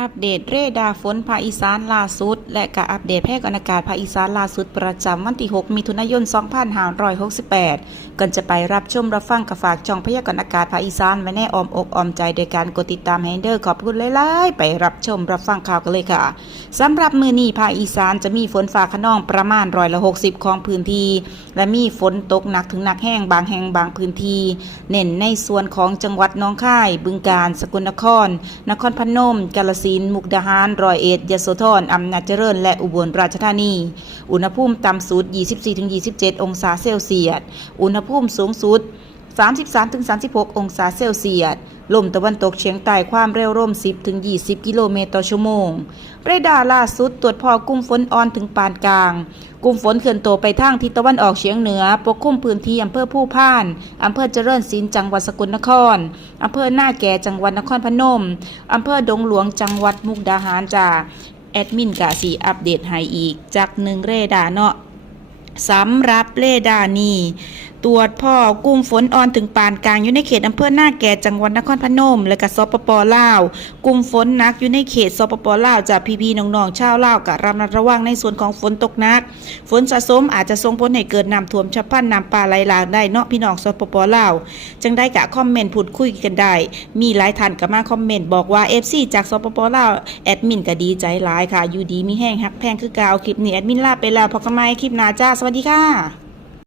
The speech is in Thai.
อัปเดตเรดาร์ฝนภาคอีสานล่าสุดและการอัปเดตแพร่กอากาศภาคอีสานล่าสุดประจำวันที่ 6 มิถุนายน 2568 ก่อนจะไปรับชมรับฟังกับฝากช่องพยากรณ์อากาศภาคอีสานไว้ในอ้อมอกอ้อมใจโดยการกดติดตามให้เด้อขอบคุณหลายๆไปรับชมรับฟังข่าวกันเลยค่ะสำหรับมื้อนี้ภาคอีสานจะมีฝนฟ้าคะนองประมาณ60%ของพื้นที่และมีฝนตกหนักถึงหนักแห้งบางแห่งบางพื้นที่เน้นในส่วนของจังหวัดหนองคายบึงกาฬสกลนครนครพนมกาฬสินธุ์มุกดาหารร้อยเอ็ดยโสธรอำนาจเจริญและอุบลราชธานีอุณหภูมิต่ำสุด 24-27 องศาเซลเซียสอุณหภูมิสูงสุด 33-36 องศาเซลเซียสลมตะวันตกเฉียงใต้ความเร็วลม 10-20 กิโลเมตรต่อชั่วโมงเรดาร์ล่าสุดตรวจพบกลุ่มฝนอ่อนถึงปานกลางกลุ่มฝนเคลื่อนตัวไปทางทิศตะวันออกเฉียงเหนือปกคลุมพื้นที่อำเภอผู้พานอำเภอเจริญศิลป์จังหวัดสกลนครอำเภอหน้าแก่จังหวัดนครพนมอำเภอดงหลวงจังหวัดมุกดาหารจ้าแอดมินกะสีอัปเดตให้อีกจาก1เรดาร์เนาะสำหรับเรดาร์นี้ตรวจพ่อกลุ่มฝนอ่อนถึงปานกลางอยู่ในเขตอำเภอหน้าแก่จังหวัดนครพนมและก็สปป.ลาวกลุ่มฝนหนักอยู่ในเขตสปป.ลาวจากพี่ๆน้องๆชาวลาวกะระมัดระวังในส่วนของฝนตกหนักฝนสะสมอาจจะส่งผลให้เกิดน้ำท่วมฉับพลันน้ำป่าไหลหลากได้เนาะพี่น้องสปป.ลาวจังได้กะคอมเมนต์พูดคุยกันได้มีหลายท่านก็มาคอมเมนต์บอกว่า FC จากสปป.ลาวแอดมินก็ดีใจหลายค่ะอยู่ดีมีแห้งฮักแพงคือเก่าคลิปนี้แอดมินลาไปแล้วพบกันใหม่คลิปหน้าจ้าสวัสดีค่ะ